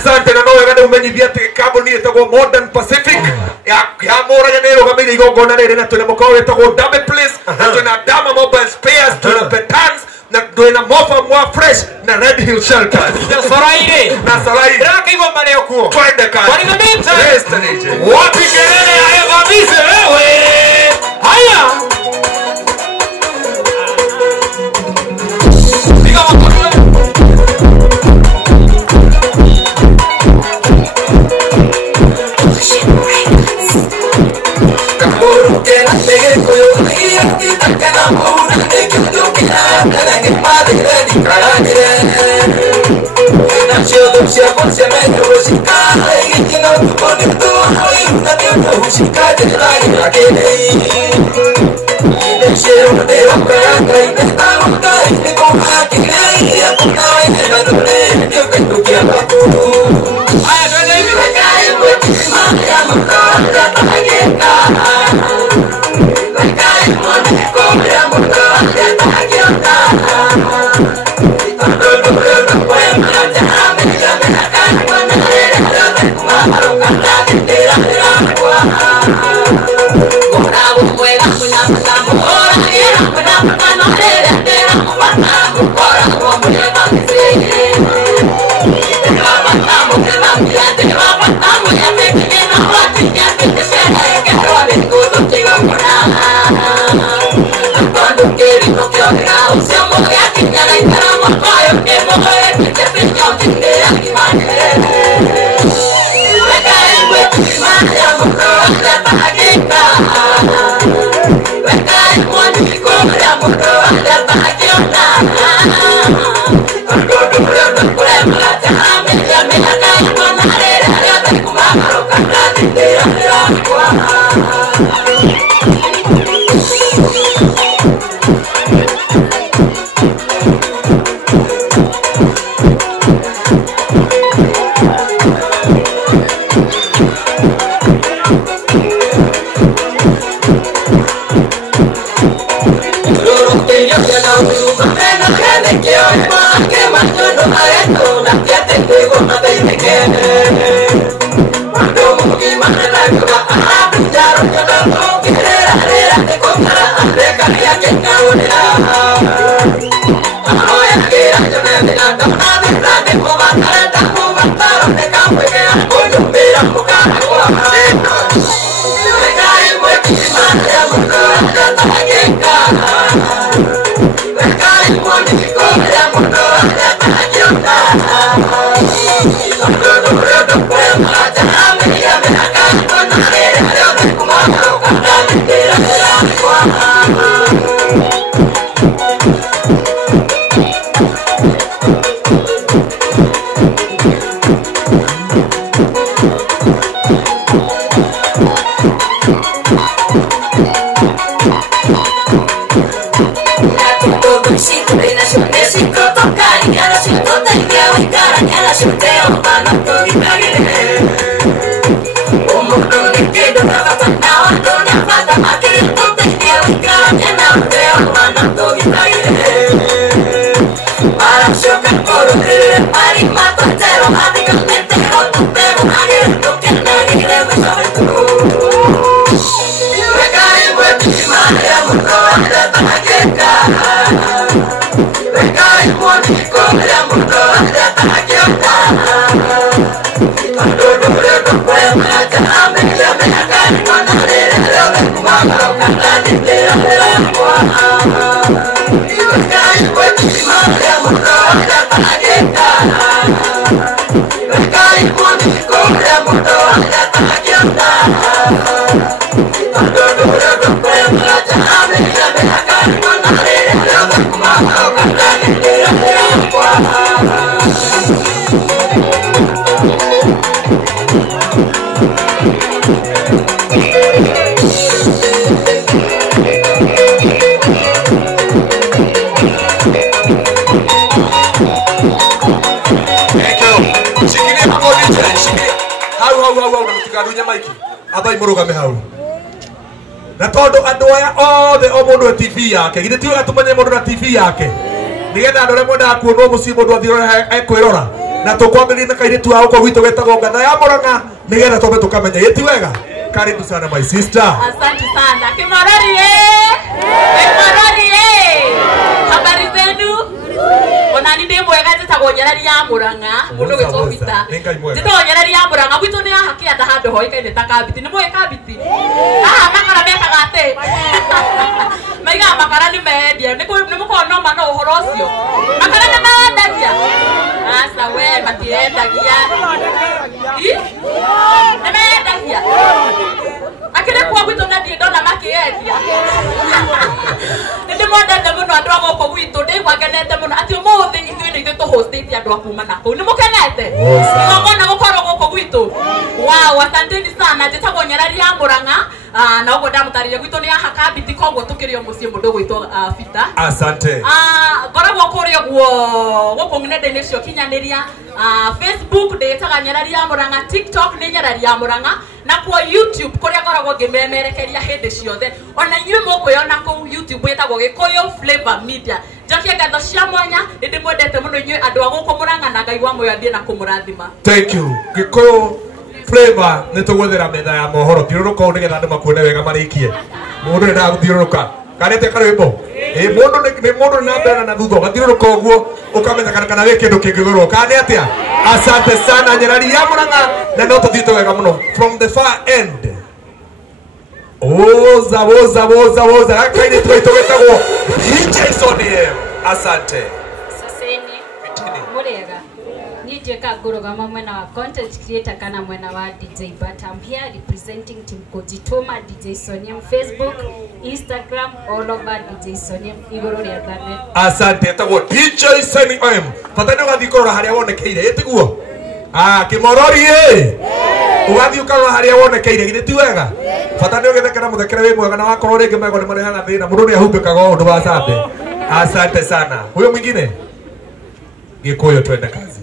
asante na nowe gade umenyithia ati kambuni etagwo Modern Pacific ya Mũrang'a nĩ ĩrũgamĩrĩire igongona rĩrĩ na twĩna mũkawa wĩtagwo Dame Place na twĩna Dama Mobile Spares twĩna Petans na twĩna Mofa Mwa Fresh na Red Hill Shelters na Soraire ndĩrakĩigua marĩ o kuo twende kazi wapi kelele ya Evamize wewe haya piga makofi na tondu andu aya othe o mundu TV yake githĩ tiga tumanye mundu na TV yake nigetha andũ arĩa mwendaga kuonwo mũciĩ mũndũ athirora ekwĩrora na tukwambĩrĩria na kairĩtu ao kwa gwitũ getagwo Ngatha ya Mũrang'a nĩgetha twambe tũkamenya ĩti wega. Karibu sana my sister. Asante sana. Kimorori habari zenu? Ona ni ndĩ mwega njĩtagwo Nyarari ya Mũrang'a mũndũ gwĩtwo Peter. Njĩtagwo Nyarari ya Mũrang'a gwitũ nĩ haha kĩanda handũ hoĩkaine ta Kabiti. Nĩ mũĩ Kabiti? Haha makara mekaga atĩ maigaga makara nĩ mendia. Nĩ mũkorwo no mana ũhoro ũcio. Makara nĩ mendagia. Asa we matiendagia. Nĩ mendagia. Akire kwa gwitũ na ndiĩ ndona makĩendia. Nĩ mwendete mũno andũ a gũkũ gwitũ, ndĩgwakenete mũno atĩ ũmũthĩ ithuĩ nĩ ithuĩ tũhostĩte andũ a kuma nakũu. Nĩ mũkenete? Igongona gũkorwo gũkũ gwitũ. Wow, asanteni sana. Njĩtagwo Nyarari ya Mũrang'a na ũguo ndamũtarĩria gwitũ nĩ haha Kabiti, koguo tũkĩrĩ o mũciĩ mũndũ gwitwo Peter. Asante. Ngoragwo kũrĩa guo gũkũ nenda-inĩ cio kinyanĩria. Facebook ndĩĩtaga Nyarari ya Mũrang'a, TikTok nĩ Nyarari ya Mũrang'a, na kwa YouTube kũrĩa ngoragwo ngĩmemerekeria hĩndĩ ciothe. Ona inyuĩ mũkwĩona kũu YouTube ĩtagwo Gĩkũyũ Flavor Media. Njokie ngatho cia mwanya, nĩ ndĩmwendete mũno inyuĩ andũ a gũkũ Mũrang'a na Ngai wa muoyo athiĩ na kũmũrathima. Thank you. Gĩkũyũ Flavor nĩ tũgũthĩra metha ya mohoro thiũrũrũka ũũ nĩgetha andũ makuone wega marĩkie. Mũndũ nĩ ndagũthiũrũrũka karete karwĩmbo mũndũ na mbere na thutha ũgathiũrũrũka ũguo ũkamenya kana wĩ kĩndũ kĩngĩgũrwo kana atĩa. Asante sana Nyarari ya Mũrang'a na no tũthiĩte wega mũno from the far end. Woza akaire twaitũ getagwo Jason. Asante. Saseni Murega. Nijeka ngurugama mwena wa content creator kana mwena wa DJ, but I'm here representing Team Kojitoma, DJ Sonyem, Facebook, Instagram, all over DJ Sonyem, iguru ria thane. Asante etagwo DJ Sonyem. Bata nĩ ũgathiĩ kũrora harĩa wonekeire ĩtiguo. Kimorori ugathiĩ ũkarora harĩa wonekeire githĩ ti wega. Bata nĩ ũgĩthekera mũthekere wĩ mwega na wakorwo rĩngĩ mego nĩ marehaga thĩna mũndũ nĩ ahumbĩkaga ũndũ wa sambe. Asante sana. Huyo mwingine Gĩkũyũ twende kazi.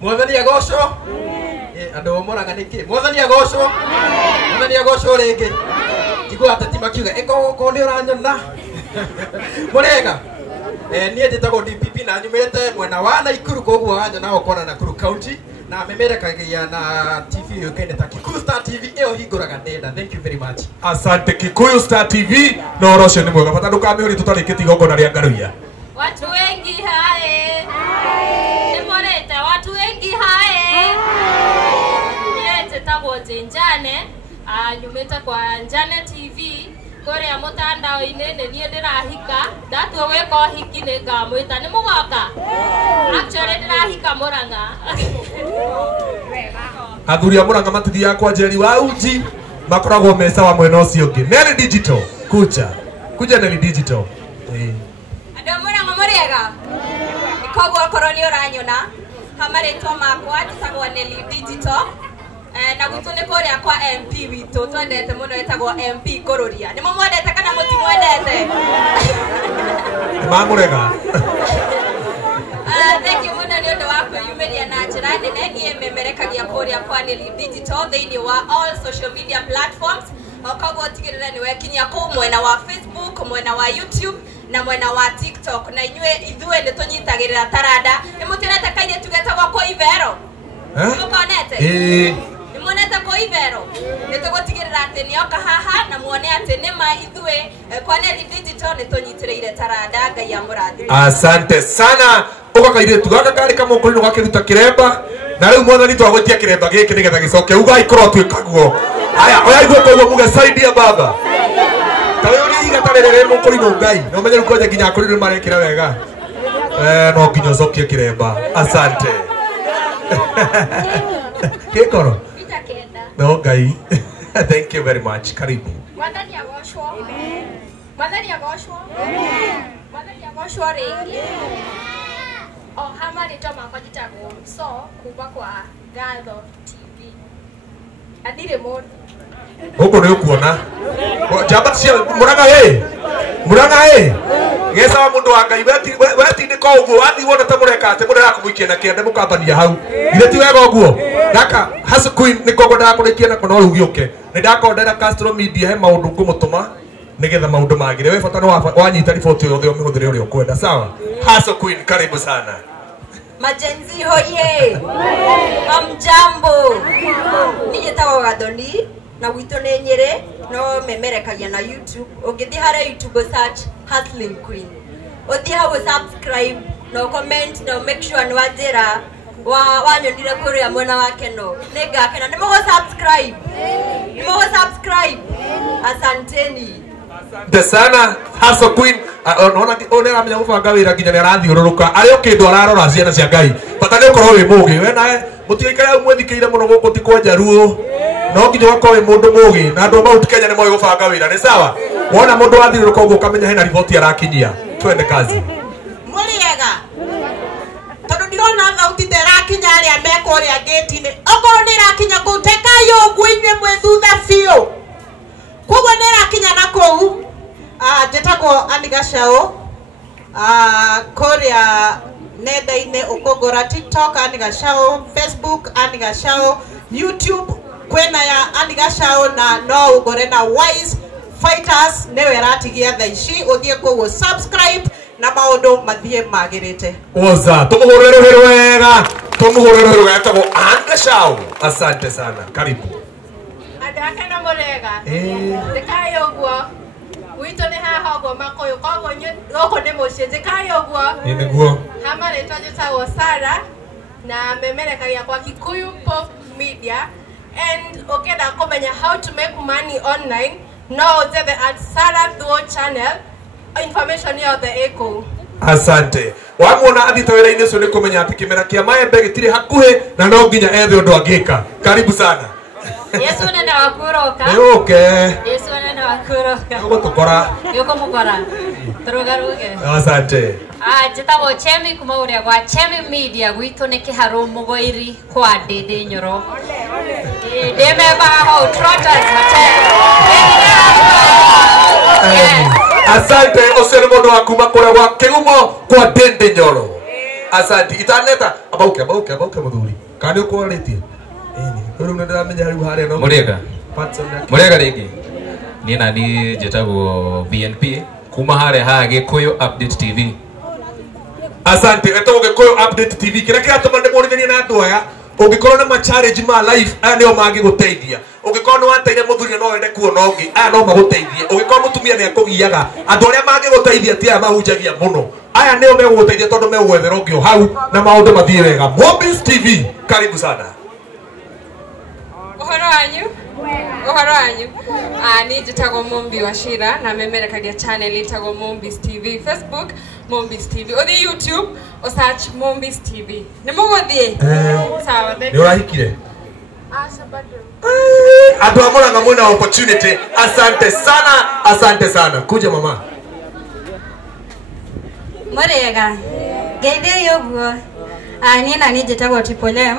Mwathani agocwo. Andũ a Mũrang'a nĩkĩ? Mwathani agocwo. Mwathani agocwo rĩngĩ. Njigua ateti makiuga ĩko nĩ ũranyona. Mũrega. Niĩ njĩtagwo DPP na nyumĩte mwena wa Naikuru, koguo wanyona ũkona Nakuru County na memerekagia na TV yũĩkaine ta Kikuyu Star TV ĩyo hingũraga ndenda. Thank you very much. Asante. Kikuyu Star TV na ũhoro ũcio nĩ mwega. Bata ndũkamĩũrie tũtarĩkĩtie igongona rĩa Ngaruia. Watu wengi hae. Nimorete watu wengi hae. Niete tagwo Njane. Nyumite kwa Njane TV. Korea mutandao-inĩ nĩ niĩ ndĩrahika. Ndatua gwĩka ũhiki nĩ ngamwĩta nĩ mũgoka. Actually ndĩrahika Mũrang'a. Athuri a Mũrang'a matithiaga kwa Njeri wa Uji makoragwo me sawa mwena ũcio ũngĩ. Nelly Digital kuja Nelly Digital. Andũ a Mũrang'a mũrĩega. Koguo korwo nĩ ũranyona hamarĩtwo makwa njĩtagwo Nelly Digital. Na gwitũ nĩ kũrĩa kwa MP witũ twendete mũno etagwo MP Kũrũria. Nĩ mũmwendete kana mũtimwendete? Mamũrega. Thank you mũno nĩ ũndũ wa kwĩyumĩria na njĩra nene. Niĩ memerekagia kũrĩa kwa Nelly Digital thĩinĩ wa all social media platforms. Koguo tigĩrĩra nĩ wekinyia kũu mwena wa Facebook, mwena wa YouTube na mwena wa TikTok. Na ithuĩ nĩ tũnyitagĩrĩra taranda. Nĩ mũtionete kairĩtu getagwo Koivero? Mũkonete? Moneta Koivero. Nĩtũgũtigĩrĩra atĩ nĩoka haha na muone atĩ nĩma ithuĩ kwa Nelly Digital nĩtũnyitĩrĩire taranda. Ngai amũrathime. Asante sana. Uga kairĩtu gaka karĩ kamũkũrinũ gakĩruta kĩremba na rĩu mwathani twagũtia kĩremba gĩkĩ nĩgetha gĩcoke ugai korwo twĩkaguo. Aya oya igwe koguo muge saidia baba. Tawe ũrĩ igatarĩ rĩrĩ mũkũrinũ Ngai. Na ũmenye rũkonja nginya akũrinũ marekĩra wega. No nginya ũcokie kĩremba. Asante. Kekoro. No Ngai. Thank you very much. Karibu. Mwathani agoshwo. Mwathani agoshwo. Mwathani agoshwo rĩngĩ. Hamarĩtwo makwa njĩtagwo So kuma kwa Ngatho TV. Athirĩ mũndũ. Huko nĩ ũkuona. Jamba cia Mũrang'a Gesa wa mundu wa Ngai wetindĩka ũguo wathi wona ta mũreka atĩ mũndũ arakũmũikia na kĩande mũkambania hau. Githĩ ti wega ũguo? Gaka Hustle Queen nĩ kogo ndakũrĩkia na kono rĩu gĩũke. Nĩ ndakondera Castro Media he maũndũ ngũmũtũma nĩgetha maũndũ mangĩre. We bata no wanyita riboti yothe ũmĩhũthĩre ũrĩa ũkwenda. Sawa? Hustle Queen karibu sana. Majenzi hoye. Amjambo. Nijetawa Gathoni na gwito nĩ Nyeri no memerekagia na YouTube. Ũngĩthiĩ harĩa YouTube search Hustling Queen. Ũthiĩ hau subscribe no comment no make sure nĩ wanjĩra wanyonire kũrĩa mwena wake no. Nĩngakena nĩ mũgũ subscribe. Nĩ mũgũ subscribe. Asanteni. The sana Hustle Queen ona ramenya gũbanga wĩra nginya nĩ arathiũrũrũka arĩ okĩndũ ararora ciana cia Ngai bata nĩ ũkorwo wĩ mũgĩ we nawe mũtigaikare mwĩthikĩire mũno gũkũ ti kwenja ruo no nginya ũkorwo wĩ mũndũ mũgĩ na andũ a Mount Kenya nĩ moĩ gũbanga wĩra nĩ sawa wona mũndũ wathiũrũrũka ũguo ũkamenya hena riboti arakinyia twende kazi mũrĩega tondũ ndirona thauti ta ĩrakinya arĩa meko ũrĩa gate-inĩ okorwo nĩ ĩrakinya kũu tekai ũguo inyuĩ mwĩ thutha biũ koguo nĩ ĩrakinya na kũu njĩtagwo Ann Gacaũ kũrĩa nenda-inĩ ũkũngũra TikTok Ann Gacaũ, Facebook Ann Gacaũ, YouTube kwĩna ya Ann Gacaũ na no ũgũre na Wise Fighters nĩwe ĩratigia thaa ici ũthiĩ kũu subscribe na maũndũ mathiĩ magĩrĩte. Oza tumuhũrĩre rũhĩ wega tumuhũrĩre rũhĩ wega tagwo Ann Gacaũ asante sana karibu andũ ake na mũrega ndĩkaĩ ũguo gwitũ nĩ haha ũguo makũyũ koguo gũkũ nĩ mũciĩ ndĩkaĩ ũguo nĩguo hama rĩtwa njĩtagwo Sarah na memerekagia kwa Kikuyu Pop Media and ũkĩenda kũmenya how to make money online no ũthiĩ at Sarah Thuo channel information yothe ĩkũu. Asante wamwona athite wĩra-inĩ ũcio nĩ kũmenya atĩ kĩmera kĩa maembe gĩtirĩ hakuhĩ na no nginya ethe ũndũ angĩka karibu sana Yesu nene wa kuroka. Nĩũke. Yesu nene wa kuroka. Ũgũtũkora. Nĩũkũmũkora. Tũrũgaruge. Asante. Njĩtagwo Chemi kuma ũrĩa gwa Chemi Media gwitũ nĩ kĩharũ mũgoiri kwa Ndĩndĩ Nyoro. Ndĩ memba hau Trotters Hotel. Asante ũcio nĩ mũndũ wa kuma kũrĩa gwa Kĩgumo kwa Ndĩndĩ Nyoro. Asante itaneta abauke mũthuri. Kana nĩ ũkwarĩtie? Murega rĩngĩ niĩ na niĩ njĩtagwo BNP kuma harĩa ha Gĩkũyũ Update TV. Asante etagwo Gĩkũyũ Update TV kĩrĩa kĩratũma ndĩmũrithanie na andũ aya ũngĩkorwo na ma-challenge ma life aya nĩo mangĩgũteithia ũngĩkorwo nĩ wateire mũthuri no wende kuona ũngĩ aya no magũteithie ũngĩkorwo mũtumia nĩ ekũgiaga andũ arĩa mangĩgũteithia ti aya mahunjagia mũno aya nĩo megũgũteithia tondũ megũgwethera ũngĩ o hau na maũndũ mathiĩ wega. Mombis TV karibu sana. Ũhoro wanyu niĩ njĩtagwo Mombi Wachira na memerekagia channel ĩtagwo Mombis TV Facebook Mombis TV ũthiĩ YouTube o search Mombis TV nĩ mũgũthiĩ sawa nĩ ũrahikire aca bado andũ a Mũrang'a mwĩna opportunity. Asante sana kuja mama Mũrĩega ngeithia ũguo niĩ na niĩ njĩtagwo Triple M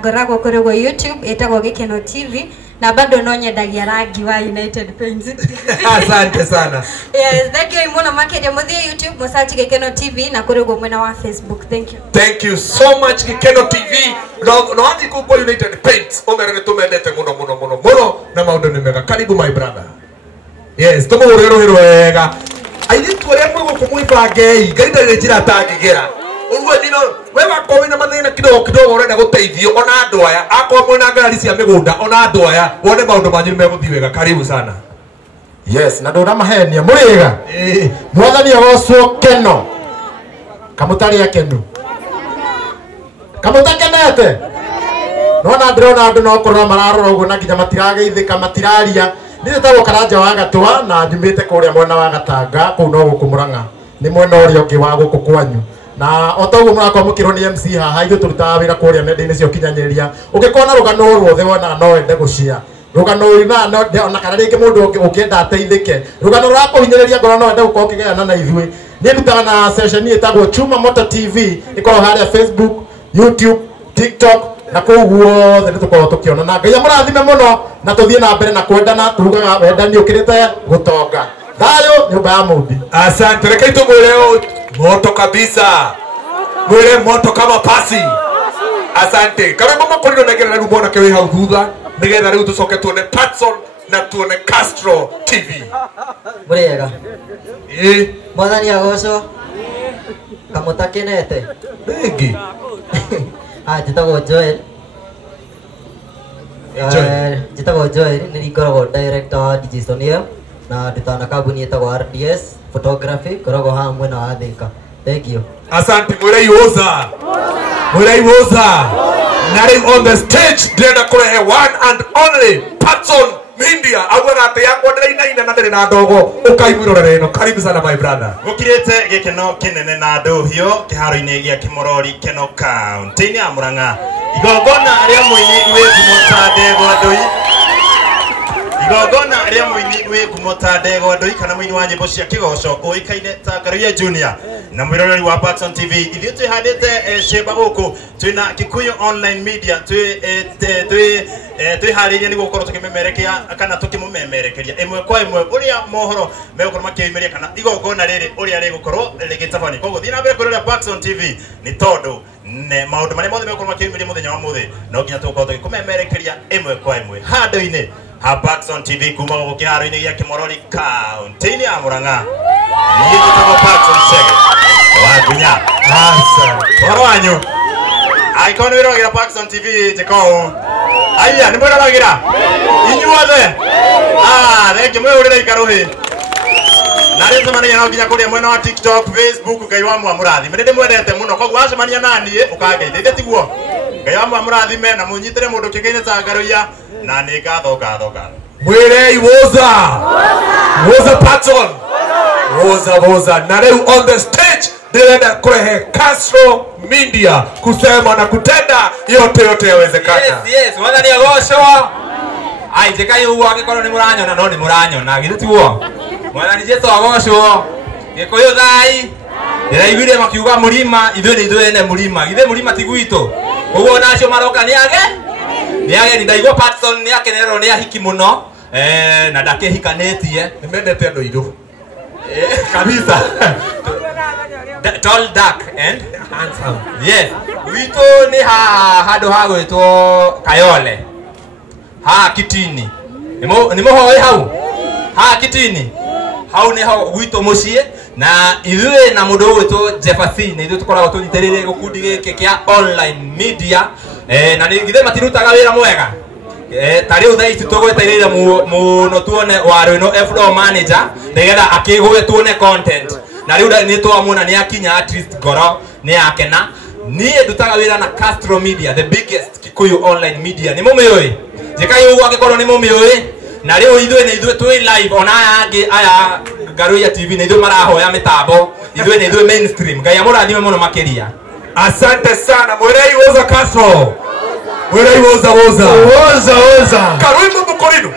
ngoragwo kũrĩ gwa YouTube ĩtagwo Gĩkeno TV na bado no nyendagia rangi wa United Paints. Asante sana. Yes, thank you muno makĩria mũthiĩ YouTube mũsearch Gĩkeno TV na kũrĩ gwa mwena wa Facebook. Thank you so much Gĩkeno TV no hadi kwa United Paints omere nĩ tũmendete mũno na maũndũ nĩ mega. Karibu my brother. Yes tũmũhũrĩre rũhĩ wega airĩtu arĩa mwĩgũkũ mwĩbangei Ngai ndarĩ njĩra atangĩgera ũguo nino wewe akorwo na mathĩna kidogo ũrenda gũteithio ona andũ aya akorwo mwĩna ngari cia mĩgũnda ona andũ aya wone maũndũ manyu megũthiĩ wega. Karibu sana. Yes na ndona mahenia mũrĩega mwathani agocwo Keno kamũtarĩ akenu kamũtakenete nona ndĩrona andũ no kũrora mararora ũguo na nginya matirageithĩka matiraria niĩ njĩtagwo Karanja wa Gatũa na njumĩte kũrĩa mwena wa Gatanga kũu no gũkũ Mũrang'a nĩ mwena ũrĩa ũngĩ wa gũkũ kwanyu na otoguo mũrakorwo mũkĩrwo nĩ MC haha ithuĩ tũrutaga wĩra kũrĩa nenda-inĩ cia ũkinyanĩrĩria ũngĩkorwo na rũgano ruothe wonaga no wende gũcia rũgano ona kana rĩngĩ mũndũ ũngĩenda ateithĩke rũgano rũrakũhinyĩrĩria ngoro no wende gũkorwo ũkĩgayana na ithuĩ niĩ ndutaga na session ĩtagwo Chuma Moto TV ĩkoragwo harĩa Facebook, YouTube, TikTok na kũu guothe nĩtũkoragwo tũkĩona na Ngai amũrathime mũno na tũthiĩ na mbere na kwendana tugaga wendani ũkĩrĩte gũtonga thayũ nyũmba ya Mũmbi. Asante rekei tũmwĩre moto kabisa mwĩre moto kama pasi. Asante karibu makoriro negerera rĩu mwanake wĩ hau thutha nĩgetha rĩu tũcoke tuone Patson na tuone Castro TV. Mũrĩega mwathani agocwo kamutakinete Bigi. njĩtagwo Joel njĩtagwo Joel nĩ ngoragwo director wa Digisonia na ndutana kambuni ĩtagwo RDS photography ngoragwo haha mwena wa Thika. Thank you. Asante Muraiwoza. Muraiwoza. Now on the stage ndĩrenda kũrehe one and only Patson Media augaga atĩ yakwa ndĩrainaina na ndĩrĩ na ndogo ũkaiguĩrora reno. Karibu sana my brother. Gũkirĩte gĩkeno kĩnene na ndũhiũ kĩharo-inĩ gĩa Kĩmorori Keno County-inĩ ya Murang'a. Igongona rĩa mũini wĩ ngumo ta Ndegwa Ndũi. Igongona rĩa mũini wĩ ngumo ta Ndegwa Ndũi kana mũini wa nyĩmbo cia kĩgoco ũĩkaine ta Ngaruiya Junior na mwĩroreri wa Patson TV. Ithuĩ twĩhandĩte cĩmba gũkũ twĩna Kikuyu Online Media twĩharĩirie nĩguo gũkorwo tũkĩmemerekia kana tũkĩmũmemerekeria ĩmwe kwa ĩmwe ũrĩa mohoro megũkorwo makĩyumĩria kana igongona rĩrĩ ũrĩa rĩgũkorwo rĩgĩtabania. Koguo thiĩ na mbere kũrora Patson TV nĩ tondũ maũndũ marĩa mothe megũkorwo makĩyumĩria mũthenya wa mũthĩ no nginya tũgũkorwo tũgĩkũmemerekeria ĩmwe kwa ĩmwe handũ-inĩ ha Patson TV kuma gũkũ kĩharo-inĩ gĩa Kĩmorori County-inĩ ya Murang'a. Niĩ njĩtagwo Patson Chege wa Ngunya. Ũhoro wanyu? Angĩkorwo nĩ wĩroragĩra Patson TV njĩka ũũ. Aya, nĩ mwĩroragĩra? Inyuothe? Thengiũ mwĩhũrĩre ikarũhĩ. Na rĩu tũmanagia no nginya kũrĩa mwena wa TikTok, Facebook, Ngai wa mũrathime. Nĩ ndĩmwendete mũno, koguo wacemania na niĩ ũkangeithia tiguo. Ngai wa mũrathime na mũnyitĩre mũndũ kĩngĩ-inĩ ta Ngaruiya na nĩ ngatho. Mwĩrei Woza. Woza Patson. Woza. Na rĩu on the stage ndĩrenda kũrehe Castro Media kusema na kutenda yote yawezekana. Yes, mwathani agocwo. Ai jekai uguo angĩkorwo nĩ mũranyona no nĩ mũranyona githĩ tiguo. Mwathani Jesu agocwo. Gĩkũyũ thai. Ndĩraiguire makiuga mũrima, ithuĩ ene mũrima. Githĩ mũrima ti gwitũ. Ũguo nacio maroka nĩ ageni ndaigua Patson nĩ akenererwo nĩ ahiki mũno na ndakĩhikanĩtie. Nĩmendete andũ airũ. Kabisa. Tall, dark and handsome. Yes. Wito ni handũ ha gwĩtwo Kayole. Ha Kitini. Nĩ mũhoi hau. Ha Kitini. Hau nĩ ho gwitũ mũciĩ na ithuĩ na mũndũ ũgwĩtwo Jefferson ithuĩ tũkoragwo tũnyitĩrĩire gĩkundi gĩkĩ kĩa online media na nĩgithĩ matirutaga wĩra mwega. Ta rĩu thaa ici tũgwetereire mũno tuone Warũino floor manager nĩgetha akĩgũe tuone content. Na rĩu nĩ twamuona nĩ akinya at least ngoro nĩ yakena. Niĩ ndutaga wĩra na Castro Media, the biggest Kikuyu online media. Nĩ mũmĩũĩ? Njĩkai ũguo angĩkorwo nĩ mũmĩũĩ. Na rĩu ithuĩ twĩ live ona aya angĩ aya Ngaruiya TV nĩ ithuĩ marahoya mĩtambo. Ithuĩ nĩ ithuĩ mainstream. Ngai amũrathime mũno makĩria. Asante sana Mwirei Woza Castro. Mwirei Woza. Woza. Karwimbo mũkũrinũ.